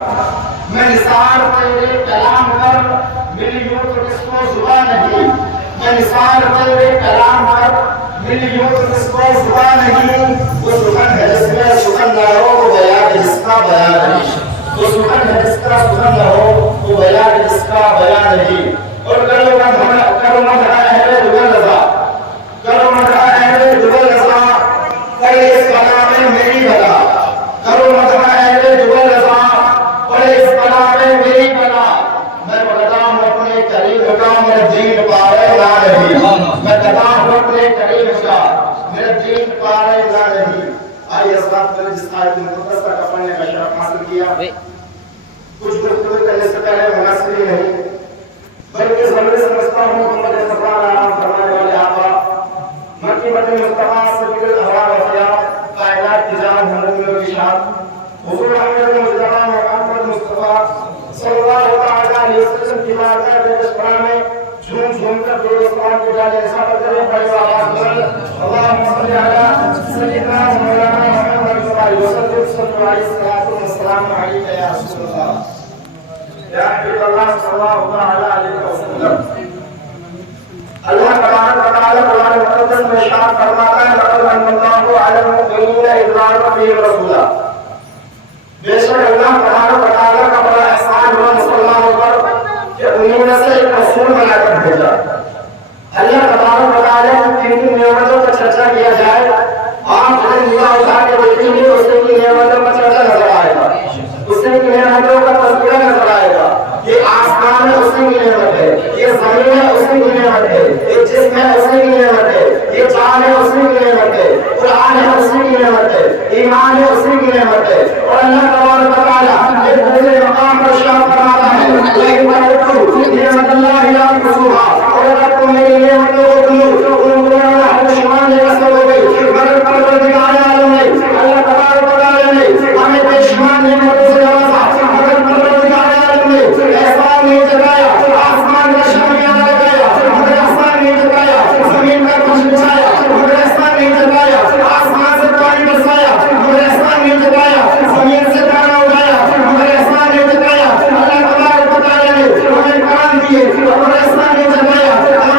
میں نثار تیرے کلام پر ملی یوں تو کس کو زبان نہیں، میں نثار تیرے کلام پر ملی یوں تو کس کو زبان نہیں، وہ سخن ہے جس میں سخن نہ ہو وہ بیان ہے جس کا بیان نہیں، وہ سخن ہے جس کا سخن نہ ہو وہ بیان ہے جس کا بیان نہیں۔ اور کرو مدح اہل دبل رضا، کرو مدح اہل دبل رضا، پڑھے اس بلا میں میری بلا، کرو مدح اہل دبل رضا، پڑھے اس بلا میں میری بلا، میں بغدا ہوں اپنے کریم کا میرا دین پارے لا نہیں، میں بغدا ہوں اپنے کریم کا میرا دین پارے لا نہیں۔ آئیے اس بات پر جس آیت مقدس کا پڑھنے کا شرف حاصل کیا، کچھ گفتگو کرنے سے پہلے مناسب ہی نہیں بلکہ ضروری سمجھتا ہوں محمد صلی اللہ علیہ وسلم فرمانے والے آقا مکی مدنی مصطفیٰ سبیل الاحوال و خیال کائنات کی جان حضرت میں ارشاد حضور محمد مصطفیٰ محمد مصطفیٰ صلی اللہ علیہ وسلم کی بارگاہ بے میں جھوم جھوم کر دو اسلام کے ڈالے ایسا کریں بڑے آواز بلند اللہم صلی علی سیدنا مولانا محمد صلی اللہ علیہ وسلم صلی اللہ علیہ وسلم علیکہ یا رسول اللہ یا حبیب اللہ صلی اللہ علیہ وسلم۔ اللہ تبارک و تعالی قرآن مقدس میں ارشاد فرماتا ہے لقد من اللہ علی المؤمنین اذ بعث فیہم رسولا، بے شک اللہ تبارک و تعالی کا بڑا احسان ہوا مسلمانوں پر کہ انہوں نے سے ایک رسول بنا کر بھیجا۔ اللہ تبارک و تعالی کی تین نعمتوں پر چرچا کیا جائے، آپ نے نگاہ اٹھا کے دیکھیں گے اس کی نعمتوں پر چرچا نظر آئے گا، اس کی نعمتوں کا تذکرہ نظر آئے گا۔ یہ آسمان ہے اس کی نعمت ہے، یہ زمین ہے اس کی نعمت ہے، یہ جسم ہے اس کی نعمت ہے، یہ جان ہے اس کی نعمت ہے، قرآن ہے اس کی نعمت ہے، ایمان ہے اس کی نعمت ہے۔ اور اللہ تبارک و تعالیٰ ایک دوسرے مقام پر ارشاد فرماتا ہے لیکن نعمت اللہ لا تحصوها، اور اگر تم میری نعمتوں کو گنو ان کو نہ شمار لے کر ہو گئی، مگر پروردگار عالم نے اللہ تبارک و تعالیٰ نے ہمیں بے شمار نعمتوں سے نوازا، مگر پروردگار عالم نے احسان نہیں جتایا، آسمان کا شمع نہ لگایا مگر احسان نہیں جتایا، زمین کا کچھ بچھایا مگر احسان نہیں جتایا، آسمان سے پانی برسایا مگر احسان نہیں جتایا، زمین سے دانا اگایا مگر احسان نہیں جتایا۔ اللہ تبارک و تعالیٰ نے ہمیں کان دیے مگر احسان نہیں جتایا،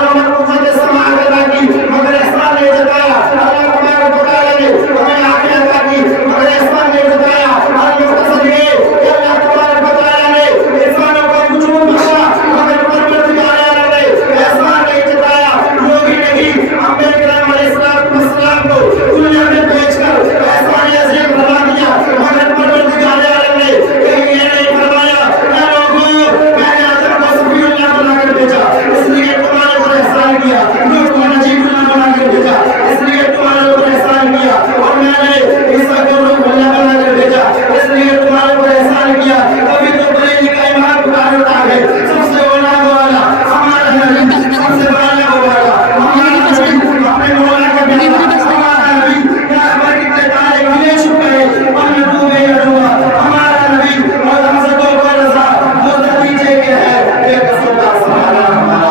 ہمیں قوت سماع عطا کی مگر احسان نہیں جتایا، اللہ تبارک و تعالیٰ نے ہمیں آنکھیں عطا کی مگر احسان نہیں جتایا۔ آج مختصر یہ کہ اللہ تبارک و تعالیٰ نے انسانوں کو وجود بخشا مگر پروردگار عالم نے احسان نہیں جتایا۔ لوگ ہی نہیں انبیاء کرام علیہ السلام کو دنیا میں بھیج کر احسان عظیم بنا دیا، مگر پروردگار عالم نے کہیں یہ نہیں فرمایا اے لوگوں میں نے آدم کو صفی اللہ بنا کر بھیجا اس لیے تمہارے اوپر احسان کیا، نوح کو نجیب اللہ بنا کر بھیجا اس لیے تمہارے اوپر احسان کیا، اور میں نے عیسیٰ کو روح اللہ بنا کر بھیجا اس لیے تمہارے اوپر احسان کیا۔ ابھی تو بریلی کا ایمان پکار ہوتا ہے، سب سے اولا والا ہمارا نبی، سب سے بالا والا ہمارا نبی، اپنے مولا کا بیٹا ہمارا نبی، یا اکبر کتنے تارے گھنے چھپے اور میں ڈوبے یا ڈوبا ہمارا نبی، اور ہم سے تو کوئی رضا جو نتیجے کے ہے ایک رسول کا سہارا ہمارا۔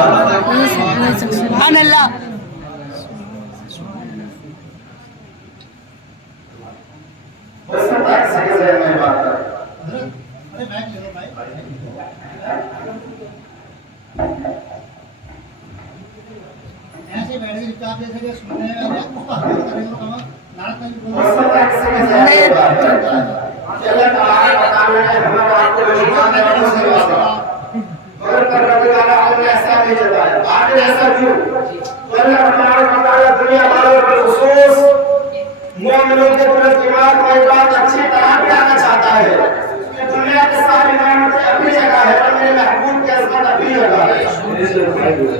سبحان اللہ۔ ہو سکتا ہے کسی کے ذہن میں بات کرے ایسے بیٹھ کے چاپ جیسے کہ سننے والے اس کا حل کریں گے کہاں نارک نہیں ہو سکتا ہے کسی کے ذہن میں بات کرے اللہ تعالیٰ بتانا ہے ہمیں آپ کو رشتہ میں والوں سے واسطہ مگر پروردگار عالم نے ایسا نہیں جتایا۔ آخر ایسا کیوں؟ اللہ تعالیٰ دنیا والوں پر خصوص مومنوں کے دل دماغ میں بات اچھی طرح پڑھانا چاہتا ہے کہ دنیا کے ساری نعمتیں اپنی جگہ ہے اور میرے محبوب کی عظمت اپنی جگہ ہے۔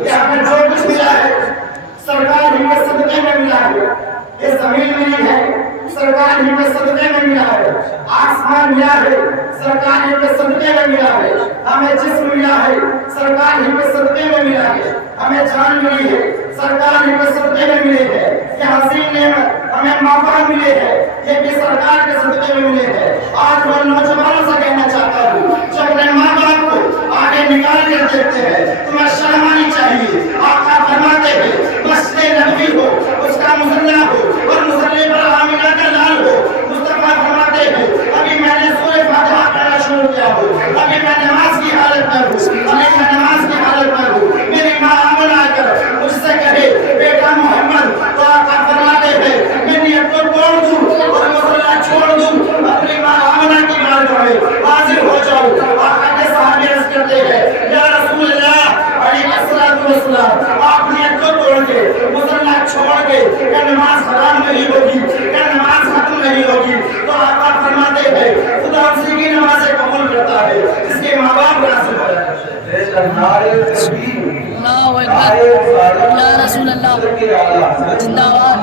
یہ ہمیں جو کچھ ملا ہے سرکار ہی کے صدقے میں ملا ہے، یہ زمین ملی ہے سرکار ہی کے صدقے میں ملا ہے، آسمان ملا ہے سرکار ہی کے صدقے میں ملا ہے، ہمیں جسم ملا ہے سرکار ہی کے صدقے میں ملا ہے، ہمیں جان ملی ہے سرکار ہی کے صدقے میں ملی ہے، یہ حسین نعمت ہمیں موقع ملے ہے یہ بھی سرکار کے صدقے میں ملے ہے۔ آج میں نوجوانوں سے کہنا چاہتا ہوں جو اپنے ماں باپ کو آگے نکال کر دیکھتے ہیں تمہیں شرم آنی چاہیے۔ آقا فرماتے ہیں مسجد نبوی ہو اس کا مصلی ہو اور مصلی پر آمینہ کا لال ہو، مصطفیٰ فرماتے ہیں ابھی میں نے سورہ فاتحہ پڑھنا شروع کیا ہوں، ابھی میں نماز کی حالت میں ہوں، ابھی میں نماز کی حالت میں ہوں، میری ماں آمنہ آ کر مجھ سے کہے بیٹا محمد تو آقا فرماتے ہیں میں نیت کو توڑ دوں اور مسئلہ چھوڑ دوں، اپنی ماں آمنہ کی بارگاہ میں حاضر ہو جاؤں۔ آقا کے صحابی عرض کرتے ہیں یا رسول اللہ علیہ السلام آپ نیت کو توڑ کے مسئلہ چھوڑ کے کہ نماز حرام نہیں ہوگی، کہ نماز ختم نہیں ہوگی، تو آقا فرماتے ہیں خدا اسی کی نمازیں قبول کرتا ہے جس کے ماں باپ راضی ہو جائے۔ اللہ اکبر یا رسول اللہ زندہ باد۔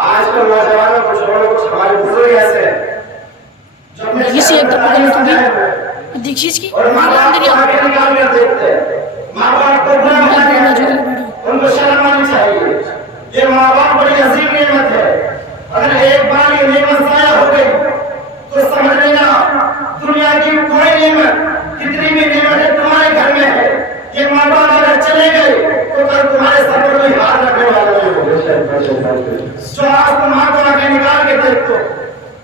آج کل نوجوانوں کو چھوڑو، کچھ ہمارے بزرگ ایسے ہیں جو اپنے کسی ایک دفعہ غلط ہوگی دیکھیے اس کی اور ماں باپ کو آگے نکال کر دیکھتے ہیں، ماں باپ کو برا بنا دیتے ہیں، ان کو شرم آنی چاہیے۔ یہ ماں باپ بڑی عظیم نعمت ہے، اگر ایک بار یہ نعمت ضائع ہو گئی تو سمجھ لینا دنیا کی کوئی نعمت کتنی بھی نعمتیں تمہارے گھر میں ہے، یہ ماں باپ اگر چلے گئے تو کل تمہارے سر پر کوئی ہاتھ رکھنے والا نہیں ہوگا۔ جو آج تم ماں کو آگے نکال کے دیکھتے ہو،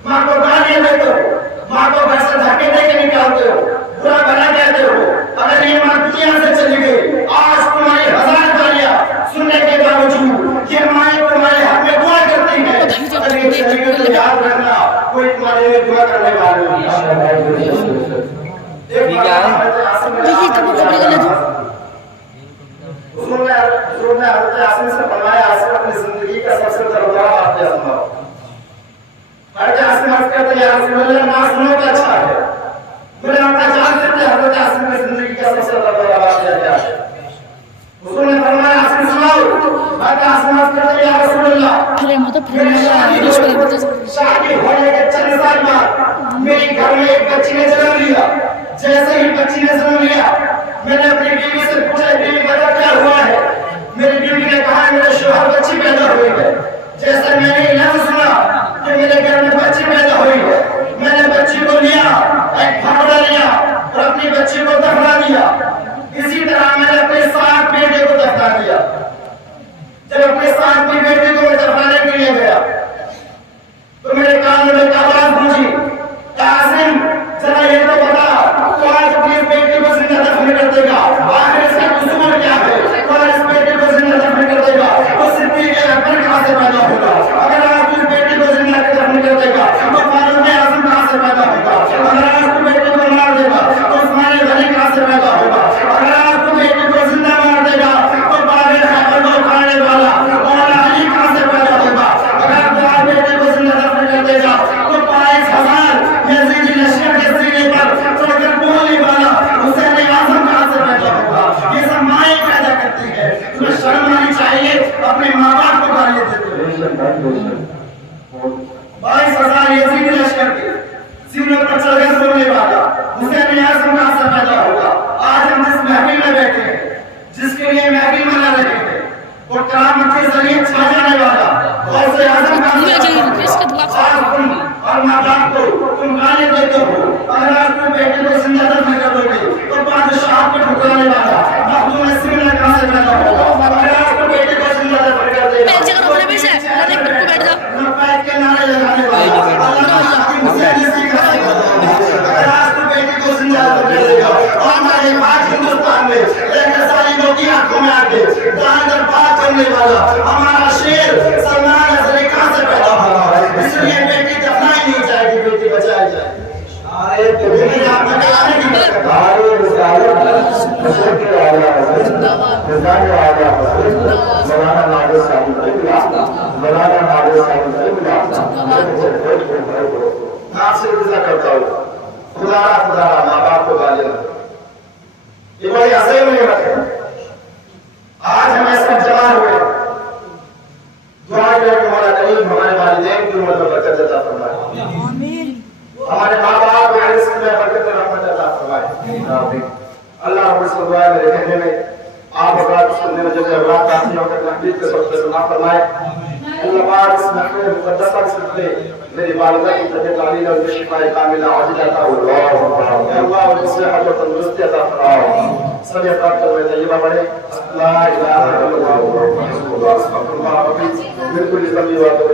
ماں کو گالیاں دیتے ہو، ماں کو گھر سے دھکے دے کے نکالتے ہو، برا بھلا کہتے ہو، اگر یہ ماں دنیا سے چلی گئی آج تمہاری ہزار گالیاں سننے کے باوجود یہ مائیں تمہارے حق میں دعا کرتی ہیں، اگر یہ چلی گئی تو یاد رکھنا کوئی تمہارے لیے دعا کرنے والے نہیں۔ ایک بار دیکھیے کب کپڑے غلط ہو حضور نے حضرت عاصم سے فرمایا عاصم اپنی زندگی کا سب سے دردناک واقعہ سناؤ۔ حضرت عاصم عرض کرتے ہیں یا رسول اللہ نہ سنو تو اچھا ہے، مجھے اپنا جان دیتے حضرت عاصم کی زندگی کا سب سے دردناک واقعہ کیا ہے؟ حضور نے فرمایا عاصم سناؤ۔ حضرت عاصم عرض کرتے ہیں یا رسول اللہ ارے مطلب پھر شادی ہونے کے چند سال بعد میری گھر میں ایک بچی نے جنم لیا، جیسے ہی بچی نے جنم لیا میں نے اپنی بیوی سے پوچھا بیوی بیٹا کیا ہوا ہے؟ میری بیوی نے کہا میرے شوہر بچی پیدا ہوئی ہے۔ جیسے میں نے لفظ سنا کہ میرے گھر میں بچی پیدا ہوئی ہے، میں نے بچی کو لیا، ایک پھاڑا لیا اور اپنی بچی کو دفنا دیا۔ اسی طرح میں نے اپنے ساتھ بیٹے کو دفنا دیا۔ جب اپنے ساتھ کی بیٹی کو میں دفنانے کے لیے گیا تو میرے کان میں ایک آواز گونجی عاصم ذرا یہ تو بتا تو آج اپنی بیٹی کو زندہ دفن کر دے گا، آخر اس کا قصور کیا ہے؟ تو آج اس بیٹی کو زندہ دفن کر دے گا تو صدیق اکبر کہاں سے پیدا ہوگا؟ اگر آج اس بیٹی کو زندہ دفن کر دے گا تو فاروق اعظم کہاں سے پیدا ہوگا؟ اگر آج اس بیٹی کو مار دے گا تو عثمان غنی کہاں سے پیدا ہوگا؟ اگر آج اس بیٹی کو زندہ مار دے گا تو بابر خیبر کو اکھاڑنے والا مولا علی کہاں سے پیدا ہوگا؟ اگر آج بیٹی کو زندہ دفن کر دے گا تو 22,000 یزیدی لشکر کے سینے پر چڑھ کر بولنے والا حسین اعظم کہاں سے پیدا ہوگا؟ یہ سب مائیں پیدا کرتی ہے۔ تمہیں شرم آنی چاہیے اپنے ماں باپ کو گالیاں دیتے ہوئے۔ 22,000 یزیدی لشکر کے سینے پر چڑھ کر بولنے والا حسین اعظم کہاں سے پیدا ہوگا؟ آج ہم جس محفل میں بیٹھے ہیں، جس کے لیے محفل منا رہے ہیں، وہ کرامت کے ذریعے چھا جانے والا غوث اعظم کہاں سے پیدا ہوگا؟ آج تم اور ماں باپ کو تم گالیاں دیتے ہو، اگر آج تم بیٹے کو زندہ دفن کر دو گے تو بادشاہ کو ٹھکرانے والا مخدوم سینا کہاں سے پیدا ہوگا؟ اگر آج تم بیٹے کو زندہ دفن کر دے گا لبیک کے نعرے لگانے والا علامہ حکیم حسین نسی کہاں سے پیدا ہوگا؟ اگر آج تم بیٹے کو زندہ دفن کر دے گا اور ہمارے پاک ہندوستان میں ایک سالی موتی آنکھوں میں آ کے دائیں در بات کرنے والا ہمارا شیر سلمان اظہری کہاں سے پیدا ہوگا؟ اس لیے بیٹی دفنائی نہیں جائے گی، بیٹی بچائی جائے گی۔ لیکن آپ نے کہانے کی بات کرتا میں آپ سے عرض کرتا ہوں خدا ماں باپ کو گالیاں دو، یہ بڑی عظیم نعمت ہے۔ آج ہم ایسے جمع ہوئے، دعا کریں کہ مولا کریم ہمارے والدین کی عمر میں برکت عطا فرمائے، ہمارے ماں باپ کے رزق میں برکت اور رحمت عطا فرمائے۔ اللہ ہمیں اس دعا میں رہنے میں آپ اولاد سننے میں جب اولاد کافی ہو کر تحقیق کے سب سے سنا فرمائے۔ اللہ پاک اس محفل مقدسہ کے سلسلے میری والدہ کی طبیعت عالیہ اور شفا کاملہ عاجلہ عطا فرمائے۔ اللہ اور صحت و تندرستی تندرستی عطا فرماؤ. سب اپنا کلمہ طیبہ پڑھیں. لا الہ الا اللہ محمد رسول اللہ. استغفر اللہ ربی. بالکل اسلامی بات